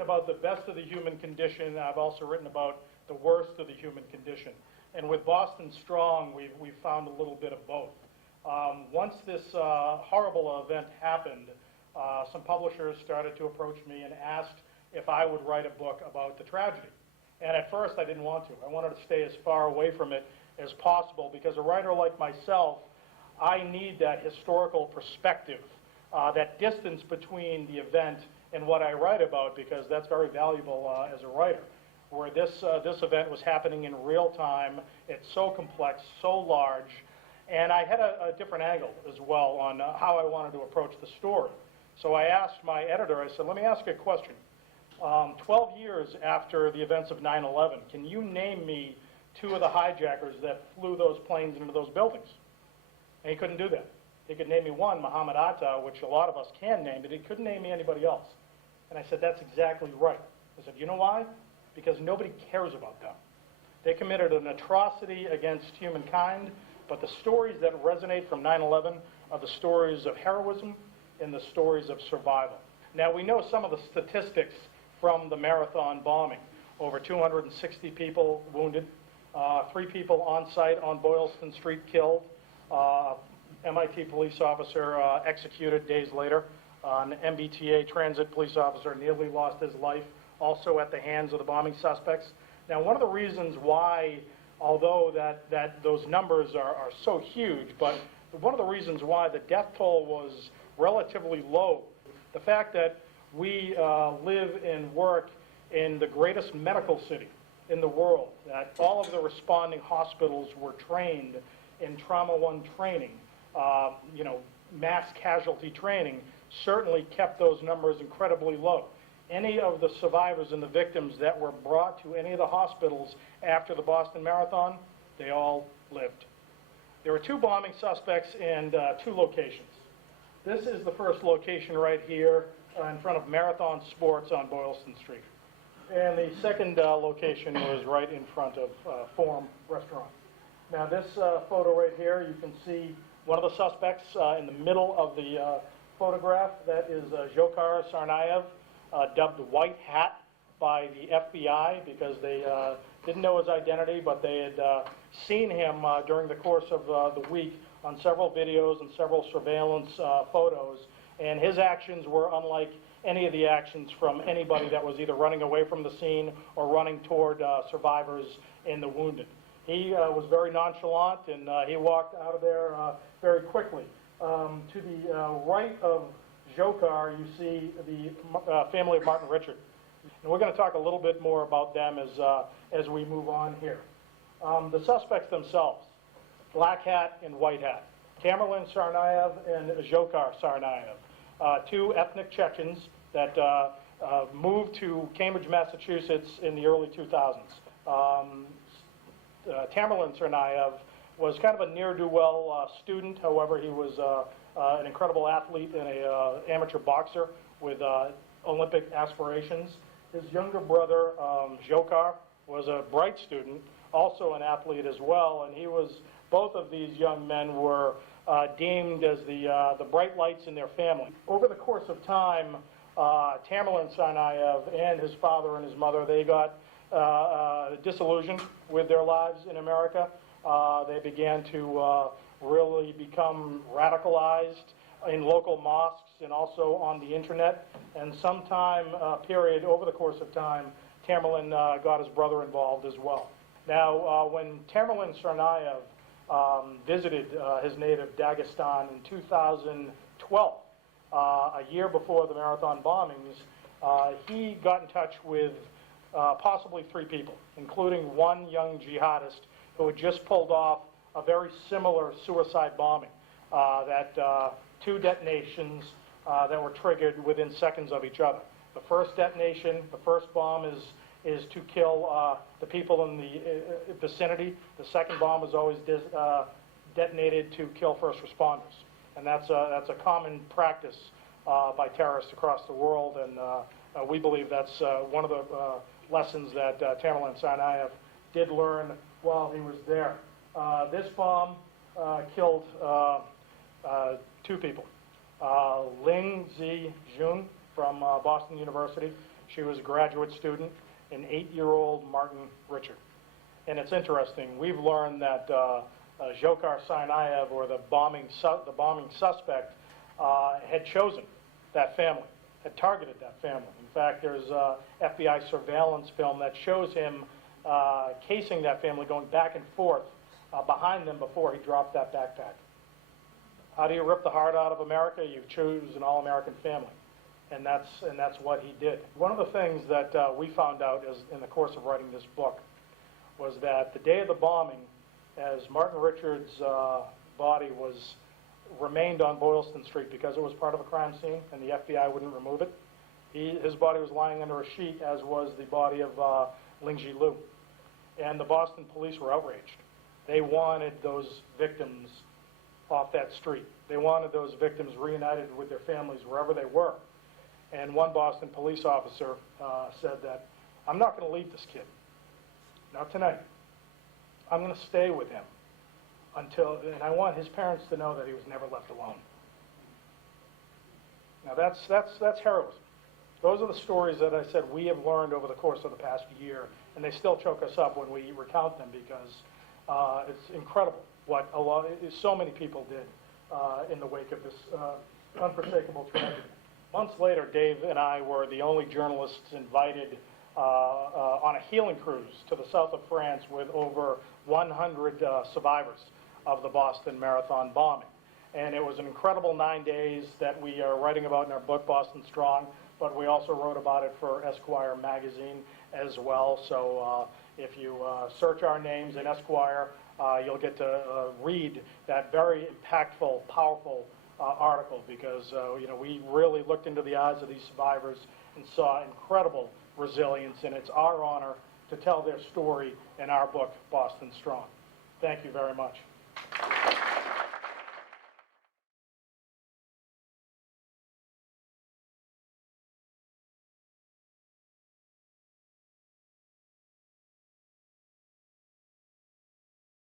written about the best of the human condition. I've also written about the worst of the human condition. And with Boston Strong, we've found a little bit of both. Once this horrible event happened, some publishers started to approach me and asked if I would write a book about the tragedy. And at first I didn't want to. I wanted to stay as far away from it as possible because a writer like myself, I need that historical perspective, that distance between the event and what I write about, because that's very valuable as a writer. Where this event was happening in real time, it's so complex, so large, and I had a different angle as well on how I wanted to approach the story. So I asked my editor, I said, let me ask you a question. 12 years after the events of 9/11, can you name me two of the hijackers that flew those planes into those buildings? And he couldn't do that. He could name me one, Muhammad Atta, which a lot of us can name, but he couldn't name me anybody else. And I said, that's exactly right. I said, you know why? Because nobody cares about them. They committed an atrocity against humankind, but the stories that resonate from 9/11 are the stories of heroism and the stories of survival. Now, we know some of the statistics from the marathon bombing. Over 260 people wounded, 3 people on site on Boylston Street killed, MIT police officer executed days later, an MBTA transit police officer nearly lost his life, also at the hands of the bombing suspects. Now, one of the reasons why, although those numbers are so huge, but one of the reasons why the death toll was relatively low, the fact that we live and work in the greatest medical city in the world, that all of the responding hospitals were trained in Trauma 1 training, mass casualty training, certainly kept those numbers incredibly low. Any of the survivors and the victims that were brought to any of the hospitals after the Boston Marathon, they all lived. There were 2 bombing suspects and 2 locations. This is the first location right here in front of Marathon Sports on Boylston Street. And the second location was right in front of Forum Restaurant. Now this photo right here, you can see one of the suspects in the middle of the photograph. That is Dzhokhar Tsarnaev, dubbed White Hat by the FBI because they didn't know his identity, but they had seen him during the course of the week on several videos and several surveillance photos, and his actions were unlike any of the actions from anybody that was either running away from the scene or running toward survivors and the wounded. He was very nonchalant, and he walked out of there very quickly. To the right of Dzhokhar, you see the family of Martin Richard. And we're going to talk a little bit more about them as we move on here. The suspects themselves, Black Hat and White Hat. Tamerlan Tsarnaev and Dzhokhar Tsarnaev, 2 ethnic Chechens that moved to Cambridge, Massachusetts in the early 2000s. Tamerlan Tsarnaev was kind of a ne'er-do-well student. However, he was an incredible athlete and an amateur boxer with Olympic aspirations. His younger brother, Dzhokhar, was a bright student, also an athlete as well, and both of these young men were deemed as the bright lights in their family. Over the course of time, Tamerlan Tsarnaev and his father and his mother, they got disillusioned with their lives in America. They began to really become radicalized in local mosques and also on the internet. And sometime period over the course of time, Tamerlan got his brother involved as well. Now, when Tamerlan Tsarnaev visited his native Dagestan in 2012, a year before the marathon bombings, he got in touch with possibly 3 people, including one young jihadist who had just pulled off a very similar suicide bombing, that 2 detonations that were triggered within seconds of each other. The first detonation, the first bomb is to kill the people in the vicinity. The second bomb was always detonated to kill first responders. And that's a common practice by terrorists across the world, and we believe that's one of the lessons that Tamerlan Tsarnaev did learn while he was there. This bomb killed 2 people. Ling Zi Jun from Boston University. She was a graduate student, an 8-year-old Martin Richard. And it's interesting, we've learned that Dzhokhar Tsarnaev, or the bombing suspect, had chosen that family, had targeted that family. In fact, there's a FBI surveillance film that shows him casing that family, going back and forth behind them before he dropped that backpack. How do you rip the heart out of America? You choose an all-American family. And that's what he did. One of the things that we found out in the course of writing this book was that the day of the bombing, as Martin Richards' body remained on Boylston Street because it was part of a crime scene and the FBI wouldn't remove it, his body was lying under a sheet, as was the body of Lingji Lu. And the Boston police were outraged. They wanted those victims off that street. They wanted those victims reunited with their families wherever they were. And one Boston police officer said that, "I'm not going to leave this kid. Not tonight. I'm going to stay with him and I want his parents to know that he was never left alone." Now that's heroism. Those are the stories that I said we have learned over the course of the past year, and they still choke us up when we recount them, because it's incredible what so many people did in the wake of this unforsakable tragedy. Months later, Dave and I were the only journalists invited on a healing cruise to the south of France with over 100 survivors of the Boston Marathon bombing. And it was an incredible 9 days that we are writing about in our book, Boston Strong, but we also wrote about it for Esquire magazine as well. So if you search our names in Esquire, you'll get to read that very impactful, powerful article, because we really looked into the eyes of these survivors and saw incredible resilience, and it's our honor to tell their story in our book, Boston Strong. Thank you very much.